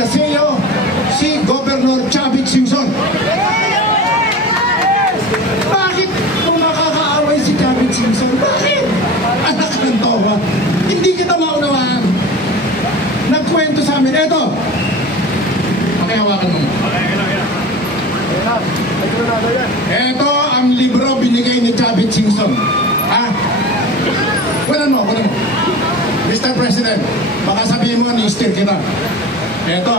na CEO, si Governor Chavit Singson. Bakit kung nakakaaway si Chavit Singson? Bakit? Anak ng tawa. Hindi kita maunawaan. Nagkwento sa amin. Eto. Pakihawakan mo. Eto ang libro binigay ni Chavit Singson. Kunan mo. Mr. President, baka sabihin mo, ni-steer kita. Eto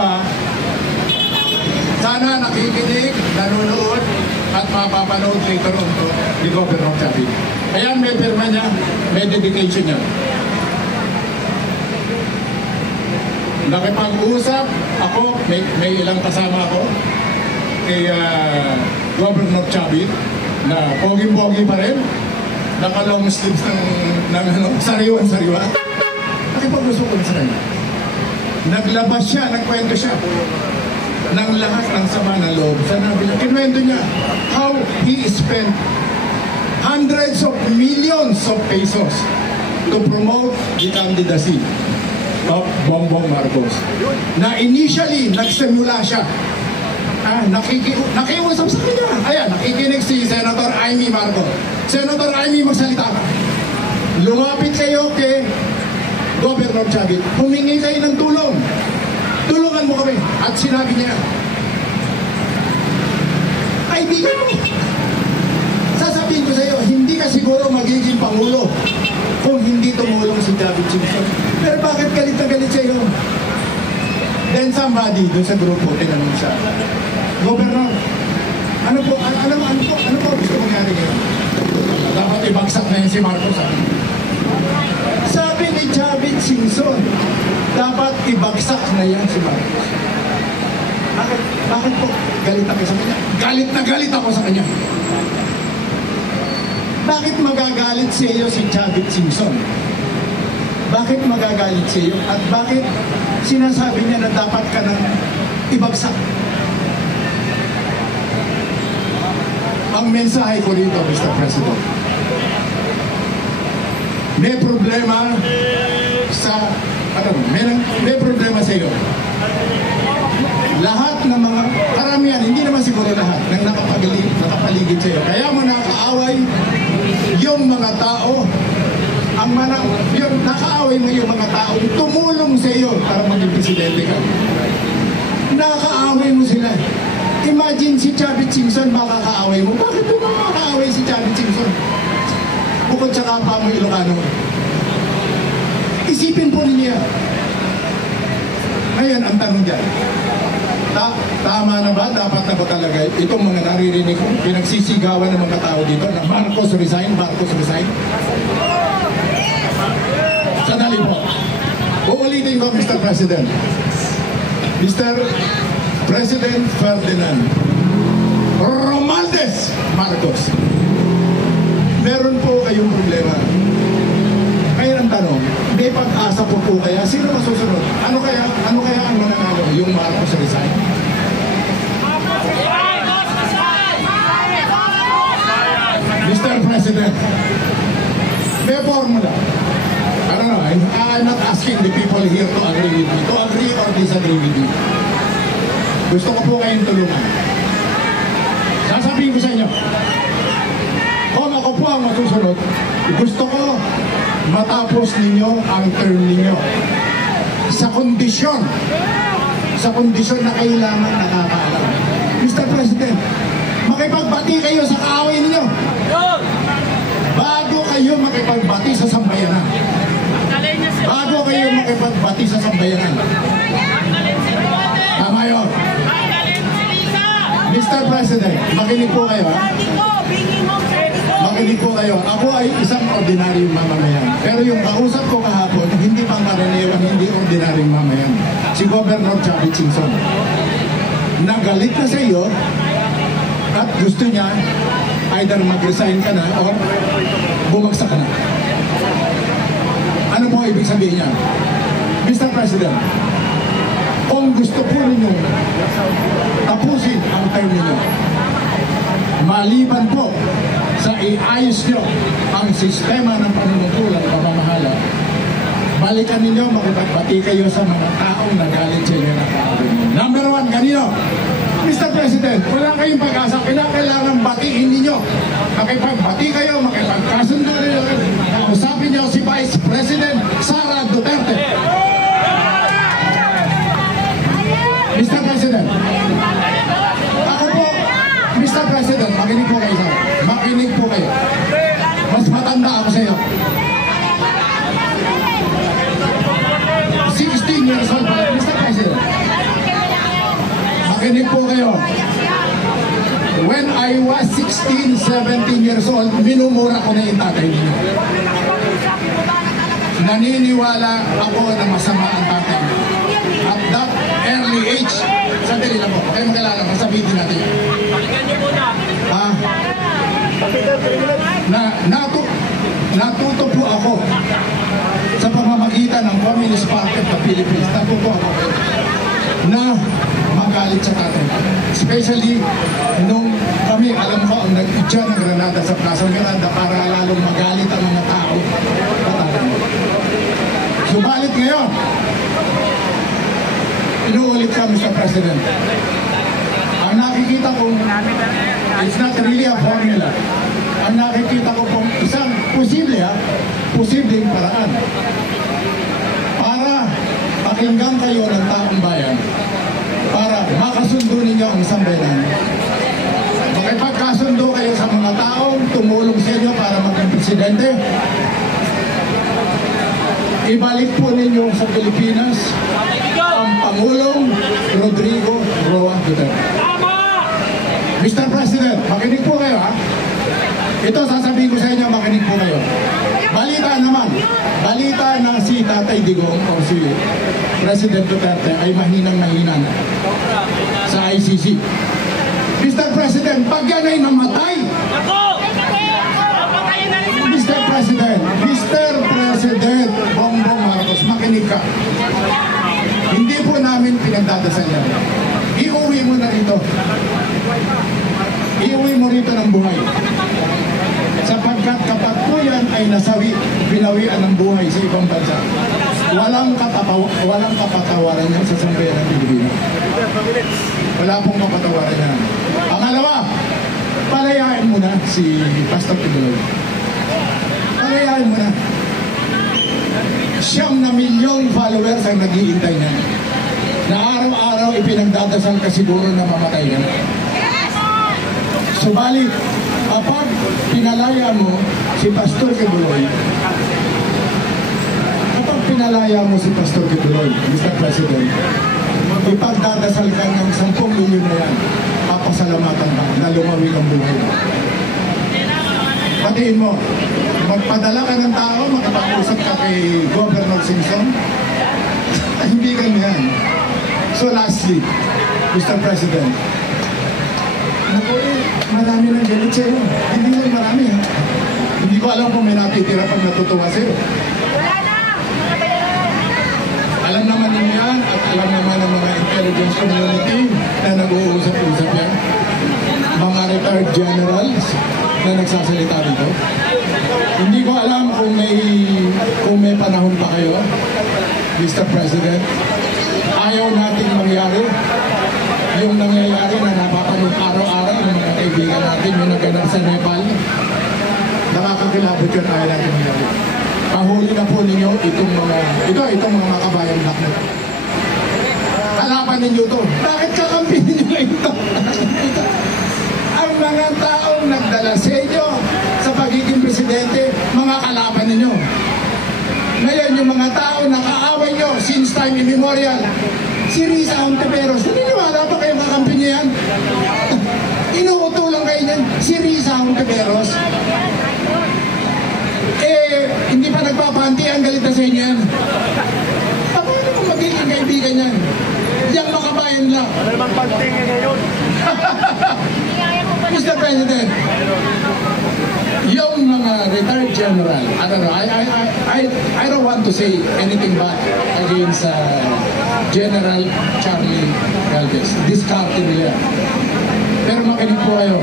sana nakikinig, nanonood, at mapapanood later on to ni Governor Chavit. Ayan, may pirma niya, may dedication niya. Nakipag-usap ako, may ilang kasama ako kay Governor Chavit na poging-pogi pa rin, naka-long sleeves ng sariwan-sariwa. Nakipag-usap ko sa kanya. Naglabas siya, nagkwento siya ng lahat ng sama ng loob. Sanabi niya, kinwento niya how he spent hundreds of millions of pesos to promote the candidacy of Bongbong Marcos. Na initially, nagsimula siya. Nakiusap sa kanya. Ayan, nakikinig si Senator Amy Marcos. Senator Amy, magsalita ka. Lumapit kayo kay Governor Chavit. Humingi kayo ng tulong. Tulungan mo kami. At sinabi niya, kaibigan mo, sasabihin ko sa iyo, hindi ka siguro magiging Pangulo kung hindi tumulong si Chavit Singson. Pero bakit galit na galit sa iyo? Then somebody doon sa grupo, tinanong siya, Governor, ano po gusto mangyari ngayon? Dapat ibagsak na yun si Marcos. Sabi ni Chavit Singson, dapat ibagsak na yan si Marcos. Bakit po? Galit ako sa kanya? Galit na galit ako sa kanya. Bakit magagalit sa iyo si Chavit Singson? Bakit magagalit sa iyo? At bakit sinasabi niya na dapat ka nang ibagsak? Ang mensahe ko dito, Mr. President, may problema sa, may problema sa iyo. Lahat ng mga, karamihan, hindi naman siguro lahat, ng nakapaligid sa iyo. Kaya mo nakaaway yung mga tao, nakaaway mo yung mga tao, tumulong sa iyo para maging presidente ka. Nakaaway mo sila. Imagine si Chavit Singson makakaaway mo. Bakit mo makakaaway si Chavit Singson? Bukod sa kapwa mo Ilocano. Isipin po niya. Ngayon, ang tanong dyan. Tama na ba? Dapat na ba talaga itong mga naririnig ko? Pinagsisigawan ng mga tao dito na Marcos resign, Marcos resign. Sandali po. Uulitin ko, Mr. President. Mr. President Ferdinand Romualdez Marcos, meron po kayong problema. Ngayon ang tanong, may pag-asa po kaya? Sino masusunod? Ano kaya ang mananalo? Yung Marcos resign? Mr. President, may formula. I don't know, I'm not asking the people here to agree with me, to agree or disagree with me. Gusto ko po kayong tulungan. Sasabihin ko sa inyo, kung ako po ang masusunod, gusto ko matapos ninyo ang term ninyo sa kondisyon na kailangan nakakaalam. Mr. President, makipagbati kayo sa kaaway ninyo bago kayo makipagbati sa sambayanan. Bago kayo makipagbati sa sambayanan. Tama yun. Mr. President, makinig po kayo ha. Makinig po kayo. Ako ay isang ordinaryong mamamayan. Pero yung kausap ko kahapon, hindi pangkaraniwang, hindi ordinaryong mamamayan. Si Governor Chavit Singson. Nagalit na sa iyo at gusto niya either mag-resign ka na or bumagsak ka na. Ano po ibig sabihin niya? Mr. President, kung gusto po ninyo tapusin ang term ninyo, maliban po sa iayos nyo ang sistema ng panunutulan o pamamahala, balikan ninyo, makipagbati kayo sa mga taong nagalit sa inyo na kaawin. Team Pag-asa, kailangan batiin ninyo. Makipagbati kayo, makipagkasundo ninyo. Kausapin niyo si Vice President Sara Duterte. Mr. President, ako po, Mr. President, makinig po kayo sa akin. Makinig po kayo. Mas matanda ako sa iyo. 16 years old pa, Mr. President. Makinig po kayo. When I was 16, 17 years old, minumura ko na yung tatay niyo. Naniniwala ako na masama ang tatay niyo. At that early age, sandali lang po, kayo magalala, masabihin natin yan. Natuto po ako sa pamamagitan ng Communist Party of the Philippines. Natuto ako na magalit sa tatay. Especially nung kami, alam ko, ang nag-idya ng Granada sa Plaza Miranda para lalong magalit ang mga tao. Subalit ngayon, inuulit ka, Mr. President. Ang nakikita ko, it's not really a formula. Ang nakikita ko pong isang posibleng paraan para pakinggan kayo ng taong bayan, para makasundo ninyo ang sambayanan. Makipagkasundo kayo sa mga taong tumulong sa inyo para maging presidente. Ibalik po ninyo sa Pilipinas ang Pangulong Rodrigo Roa Duterte. Mr. President, makinig po kayo, ha? Ito sasabihin ko sa inyo, makinig po kayo. Balita naman, balita na si Tatay Digong o si President Duterte ay mahina na sa ICC. Mr. President, pag yan ay namatay, Mr. President Bongbong Marcos, makinig ka. Hindi po namin pinagdadasal yan. Iuwi mo na rito. Iuwi mo rito ng buhay. Sapagkat kapag po yan ay binawian ng buhay sa ibang bansa, walang kapatawaran yan sa sambayan ng Pilipinas. Wala pong kapatawaran yan. Pangalawa, palayain mo na si Pastor Kibuloy. Palayain mo na. 9 milyong followers ang nag-iintay niya. Na araw-araw ipinagdadasal ka siguro na mamatay yan. Subalit, kapag pinalaya mo si Pastor Kibuloy, Mr. President, ipagdadasal ka ng 10 milyon na yan, papasalamatan ka na lumawi ang buhay. Patiin mo, magpadala ka ng tao, makapag-usap ka kay Governor Simpson, hindi ganyan. So lastly, Mr. President, marami ng galit sa'yo. Hindi mo marami, ha? Hindi ko alam kung may natitira pag natutuwa sa'yo. Alam naman ninyo yan at alam naman ng mga intelligence community na nag-uusap-usap yan. Mga retired generals na nagsasalita dito. Hindi ko alam kung may panahon pa kayo, Mr. President. Ayaw nating mangyari yung nangyayari na napapanood araw-araw ng mga kaibigan natin yung naganap sa Nepal. Nakakakilabot yun, ayaw natin mangyari. Pahuli na po ninyo itong mga makabayan blacknet. Kalaban ninyo to. Bakit kakampi ninyo ito? Ang mga taong nagdala sa inyo sa pagiging presidente, mga kalaban ninyo. Ngayon, yung mga taong nakaaway nyo since time immemorial, si Risa Hontiveros, naniniwala pa kayo kakampi niya yan? Inuuto lang kayo niyan, si Risa Hontiveros. Hindi pa nagpapanti, ang galit na sa inyo yan. Paano mo magiging kaibigan yan? Yang makabayan lang. Ano naman pantingin ngayon? Mr. President, yung mga retired general, I don't know, I don't want to say anything bad against General Charlie Galvez. Discarte nila. Pero makinig po kayo.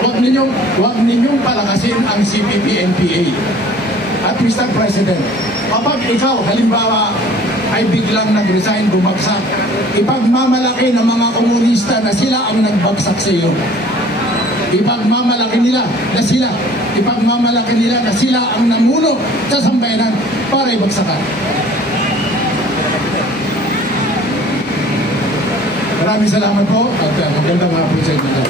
Huwag ninyong palakasin ang CPP-NPA. At Mr. President, kapag ikaw, halimbawa, ay biglang nag-resign, bumagsak. Ipagmamalaki ng mga komunista na sila ang nagbagsak sa iyo. Ipagmamalaki nila na sila ang namuno sa sambayanan para ibagsakan. Maraming salamat po at magandang hapon sa inyo.